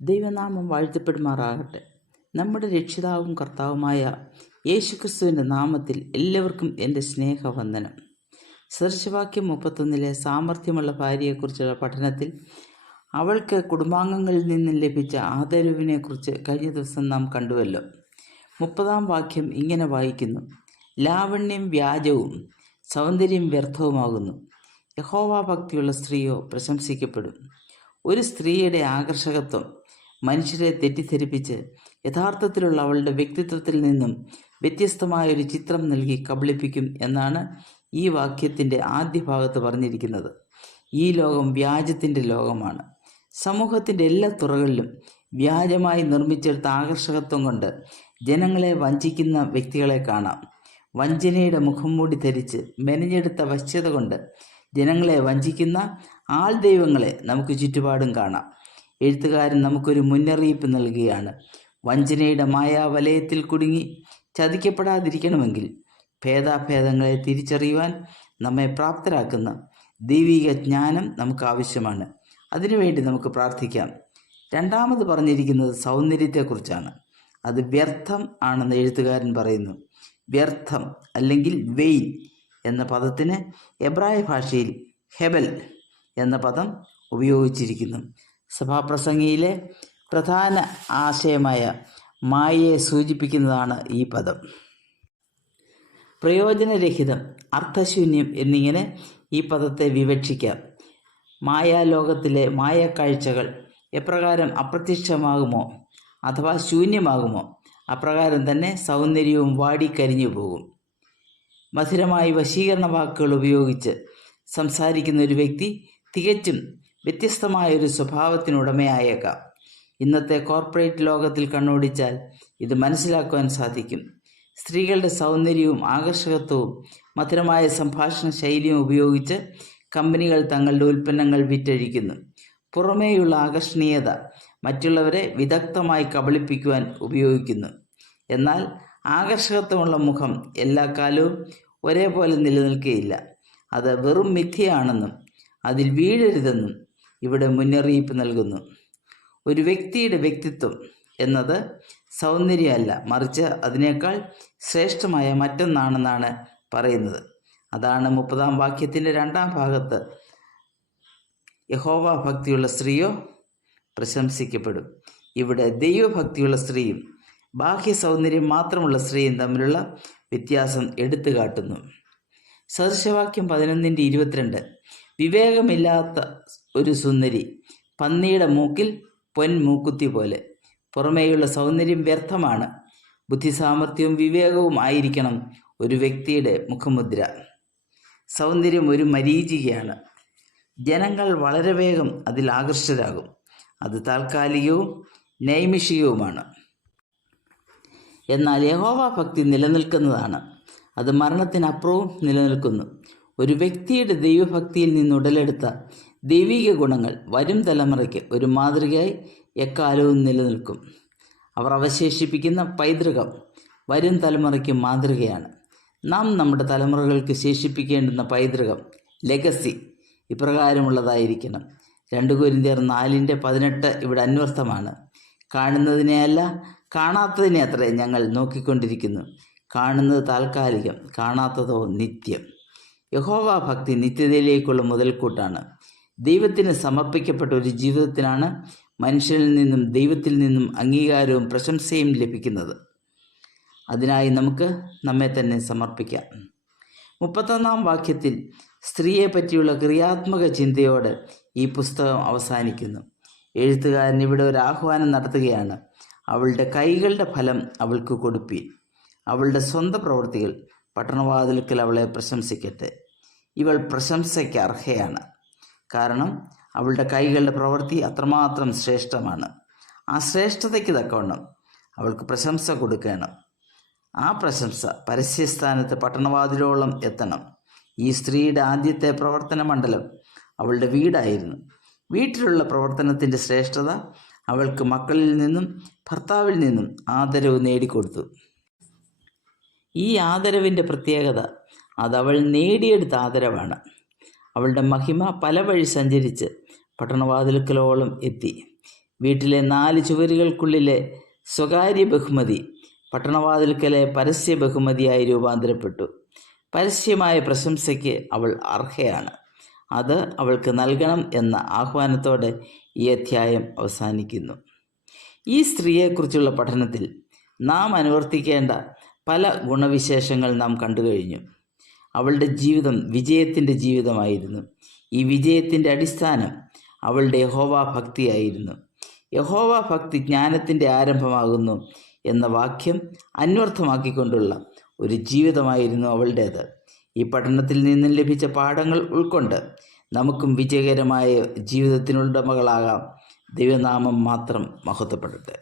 ദൈവനാമം വാഴ്ത്തപ്പെടുമാറാകട്ടെ. നമ്മുടെ രക്ഷിതാവും കർത്താവുമായ യേശുക്രിസ്തുവിൻ്റെ നാമത്തിൽ എല്ലാവർക്കും എൻ്റെ സ്നേഹവന്ദനം. സദൃശവാക്യം 31 സാമർഥ്യമുള്ള ഭാര്യയെക്കുറിച്ചുള്ള പഠനത്തിൽ അവൾക്ക് കുടുംബാംഗങ്ങളിൽ നിന്നും ലഭിച്ച ആദരവിനെക്കുറിച്ച് കഴിഞ്ഞ ദിവസം നാം കണ്ടുവല്ലോ. 30 വാക്യം ഇങ്ങനെ വായിക്കുന്നു: ലാവണ്യം വ്യാജവും സൗന്ദര്യം വ്യർത്ഥവുമാകുന്നു, യഹോവാഭക്തിയുള്ള സ്ത്രീയോ പ്രശംസിക്കപ്പെടും. ഒരു സ്ത്രീയുടെ ആകർഷകത്വം മനുഷ്യരെ തെറ്റിദ്ധരിപ്പിച്ച് യഥാർത്ഥത്തിലുള്ള അവളുടെ വ്യക്തിത്വത്തിൽ നിന്നും വ്യത്യസ്തമായൊരു ചിത്രം നൽകി കബളിപ്പിക്കും എന്നാണ് ഈ വാക്യത്തിൻ്റെ ആദ്യ ഭാഗത്ത് പറഞ്ഞിരിക്കുന്നത്. ഈ ലോകം വ്യാജത്തിൻ്റെ ലോകമാണ്. സമൂഹത്തിൻ്റെ എല്ലാ തുറകളിലും വ്യാജമായി നിർമ്മിച്ചെടുത്ത ആകർഷകത്വം കൊണ്ട് ജനങ്ങളെ വഞ്ചിക്കുന്ന വ്യക്തികളെ കാണാം. വഞ്ചനയുടെ മുഖംമൂടി ധരിച്ച് മെനഞ്ഞെടുത്ത വശ്യത കൊണ്ട് ജനങ്ങളെ വഞ്ചിക്കുന്ന ആൾ ദൈവങ്ങളെ നമുക്ക് ചുറ്റുപാടും കാണാം. എഴുത്തുകാരൻ നമുക്കൊരു മുന്നറിയിപ്പ് നൽകുകയാണ്. വഞ്ചനയുടെ മായാവലയത്തിൽ കുടുങ്ങി ചതിക്കപ്പെടാതിരിക്കണമെങ്കിൽ ഭേദാഭേദങ്ങളെ തിരിച്ചറിയുവാൻ നമ്മെ പ്രാപ്തരാക്കുന്ന ദൈവിക ജ്ഞാനം നമുക്ക് ആവശ്യമാണ്. അതിനുവേണ്ടി നമുക്ക് പ്രാർത്ഥിക്കാം. രണ്ടാമത് പറഞ്ഞിരിക്കുന്നത് സൗന്ദര്യത്തെക്കുറിച്ചാണ്. അത് വ്യർത്ഥം ആണെന്ന് എഴുത്തുകാരൻ പറയുന്നു. വ്യർത്ഥം അല്ലെങ്കിൽ വെയിൻ എന്ന പദത്തിന് എബ്രായ ഭാഷയിൽ ഹെബൽ എന്ന പദം ഉപയോഗിച്ചിരിക്കുന്നു. സഭാപ്രസംഗിയിലെ പ്രധാന ആശയമായ മായയെ സൂചിപ്പിക്കുന്നതാണ് ഈ പദം. പ്രയോജനരഹിതം, അർത്ഥശൂന്യം എന്നിങ്ങനെ ഈ പദത്തെ വിവക്ഷിക്കാം. മായാലോകത്തിലെ മായക്കാഴ്ചകൾ എപ്രകാരം അപ്രത്യക്ഷമാകുമോ അഥവാ ശൂന്യമാകുമോ അപ്രകാരം തന്നെ സൗന്ദര്യവും വാടിക്കരിഞ്ഞു പോകും. മധുരമായി വശീകരണ വാക്കുകൾ ഉപയോഗിച്ച് സംസാരിക്കുന്ന ഒരു വ്യക്തി തികച്ചും വ്യത്യസ്തമായൊരു സ്വഭാവത്തിനുടമയായേക്കാം. ഇന്നത്തെ കോർപ്പറേറ്റ് ലോകത്തിൽ കണ്ണോടിച്ചാൽ ഇത് മനസ്സിലാക്കുവാൻ സാധിക്കും. സ്ത്രീകളുടെ സൗന്ദര്യവും ആകർഷകത്വവും മധുരമായ സംഭാഷണ ശൈലിയും ഉപയോഗിച്ച് കമ്പനികൾ തങ്ങളുടെ ഉൽപ്പന്നങ്ങൾ വിറ്റഴിക്കുന്നു. പുറമേയുള്ള ആകർഷണീയത മറ്റുള്ളവരെ വിദഗ്ധമായി കബളിപ്പിക്കുവാൻ ഉപയോഗിക്കുന്നു. എന്നാൽ ആകർഷകത്വമുള്ള മുഖം എല്ലാ കാലവും ഒരേപോലെ നിലനിൽക്കുകയില്ല. അത് വെറും മിഥ്യയാണെന്നും അതിൽ വീഴരുതെന്നും ഇവിടെ മുന്നറിയിപ്പ് നൽകുന്നു. ഒരു വ്യക്തിയുടെ വ്യക്തിത്വം എന്നത് സൗന്ദര്യമല്ല, മറിച്ച് അതിനേക്കാൾ ശ്രേഷ്ഠമായ മറ്റൊന്നാണെന്നാണ് പറയുന്നത്. അതാണ് 30 വാക്യത്തിൻ്റെ 2 ഭാഗത്ത് യഹോവ ഭക്തിയുള്ള സ്ത്രീയോ പ്രശംസിക്കപ്പെടും. ഇവിടെ ദൈവഭക്തിയുള്ള സ്ത്രീയും ബാഹ്യ സൗന്ദര്യം മാത്രമുള്ള സ്ത്രീയും തമ്മിലുള്ള വ്യത്യാസം എടുത്തു കാട്ടുന്നു. സദൃശവാക്യം 11:22 വിവേകമില്ലാത്ത ഒരു സുന്ദരി പന്നിയുടെ മൂക്കിൽ പൊൻമൂക്കുത്തി പോലെ. പുറമേയുള്ള സൗന്ദര്യം വ്യർത്ഥമാണ്. ബുദ്ധിസാമർഥ്യവും വിവേകവും ആയിരിക്കണം ഒരു വ്യക്തിയുടെ മുഖമുദ്ര. സൗന്ദര്യം ഒരു മരീചികയാണ്. ജനങ്ങൾ വളരെ വേഗം അതിൽ ആകർഷകരാകും. അത് താൽക്കാലികവും നൈമിഷികവുമാണ്. എന്നാൽ യഹോവ ഭക്തി നിലനിൽക്കുന്നതാണ്. അത് മരണത്തിനപ്പുറവും നിലനിൽക്കുന്നു. ഒരു വ്യക്തിയുടെ ദൈവഭക്തിയിൽ നിന്നുടലെടുത്ത ദൈവിക ഗുണങ്ങൾ വരും തലമുറയ്ക്ക് ഒരു മാതൃകയായി എക്കാലവും നിലനിൽക്കും. അവർ അവശേഷിപ്പിക്കുന്ന പൈതൃകം വരും തലമുറയ്ക്ക് മാതൃകയാണ്. നാം നമ്മുടെ തലമുറകൾക്ക് ശേഷിപ്പിക്കേണ്ടുന്ന പൈതൃകം, ലെഗസി ഇപ്രകാരമുള്ളതായിരിക്കണം. 2 കൊരിന്ത്യർ 4:18 ഇവിടെ അന്വർത്ഥമാണ്. കാണുന്നതിനെയല്ല കാണാത്തതിനെ അത്രേ ഞങ്ങൾ നോക്കിക്കൊണ്ടിരിക്കുന്നു. കാണുന്നത് താൽക്കാലികം, കാണാത്തതോ നിത്യം. യഹോവ ഭക്തി നിത്യതയിലേക്കുള്ള മുതൽക്കൂട്ടാണ്. ദൈവത്തിന് സമർപ്പിക്കപ്പെട്ട ഒരു ജീവിതത്തിനാണ് മനുഷ്യനിൽ നിന്നും ദൈവത്തിൽ നിന്നും അംഗീകാരവും പ്രശംസയും ലഭിക്കുന്നത്. അതിനായി നമുക്ക് നമ്മെ തന്നെ സമർപ്പിക്കാം. 31 വാക്യത്തിൽ സ്ത്രീയെ പറ്റിയുള്ള ക്രിയാത്മക ചിന്തയോടെ ഈ പുസ്തകം അവസാനിക്കുന്നു. എഴുത്തുകാരൻ ഇവിടെ ഒരു ആഹ്വാനം നടത്തുകയാണ്. അവളുടെ കൈകളുടെ ഫലം അവൾക്ക് കൊടുപ്പീൻ. അവളുടെ സ്വന്തം പ്രവൃത്തികൾ പട്ടണവാതിൽക്കൽ അവളെ പ്രശംസിക്കട്ടെ. ഇവൾ പ്രശംസയ്ക്ക് അർഹയാണ്. കാരണം അവളുടെ കൈകളുടെ പ്രവൃത്തി അത്രമാത്രം ശ്രേഷ്ഠമാണ്. ആ ശ്രേഷ്ഠതയ്ക്ക് തക്കവണ്ണം അവൾക്ക് പ്രശംസ കൊടുക്കണം. ആ പ്രശംസ പരസ്യസ്ഥാനത്ത് പട്ടണവാതിലോളം എത്തണം. ഈ സ്ത്രീയുടെ ആദ്യത്തെ പ്രവർത്തന മണ്ഡലം അവളുടെ വീടായിരുന്നു. വീട്ടിലുള്ള പ്രവർത്തനത്തിൻ്റെ ശ്രേഷ്ഠത അവൾക്ക് മക്കളിൽ നിന്നും ഭർത്താവിൽ നിന്നും ആദരവ് നേടിക്കൊടുത്തു. ഈ ആദരവിൻ്റെ പ്രത്യേകത അതവൾ നേടിയെടുത്ത ആദരവാണ്. അവളുടെ മഹിമ പല വഴി സഞ്ചരിച്ച് പട്ടണവാതിൽക്കലോളം എത്തി. വീട്ടിലെ 4 ചുവരുകൾക്കുള്ളിലെ സ്വകാര്യ ബഹുമതി പട്ടണവാതിൽക്കലെ പരസ്യ ബഹുമതിയായി രൂപാന്തരപ്പെട്ടു. പരസ്യമായ പ്രശംസയ്ക്ക് അവൾ അർഹയാണ്. അത് അവൾക്ക് നൽകണം എന്ന ആഹ്വാനത്തോടെ ഈ അധ്യായം അവസാനിക്കുന്നു. ഈ സ്ത്രീയെക്കുറിച്ചുള്ള പഠനത്തിൽ നാം അനുവർത്തിക്കേണ്ട പല ഗുണവിശേഷങ്ങൾ നാം കണ്ടു കഴിഞ്ഞു. അവളുടെ ജീവിതം വിജയത്തിൻ്റെ ജീവിതമായിരുന്നു. ഈ വിജയത്തിൻ്റെ അടിസ്ഥാനം അവളുടെ യഹോവ ഭക്തിയായിരുന്നു. യഹോവ ഭക്തി ജ്ഞാനത്തിൻ്റെ ആരംഭമാകുന്നു എന്ന വാക്യം അന്വർത്ഥമാക്കിക്കൊണ്ടുള്ള ഒരു ജീവിതമായിരുന്നു അവളുടേത്. ഈ പഠനത്തിൽ നിന്നും ലഭിച്ച പാഠങ്ങൾ ഉൾക്കൊണ്ട് നമുക്കും വിജയകരമായ ജീവിതത്തിനുടമകളാകാം. ദൈവനാമം മാത്രം മഹത്വപ്പെടട്ടെ.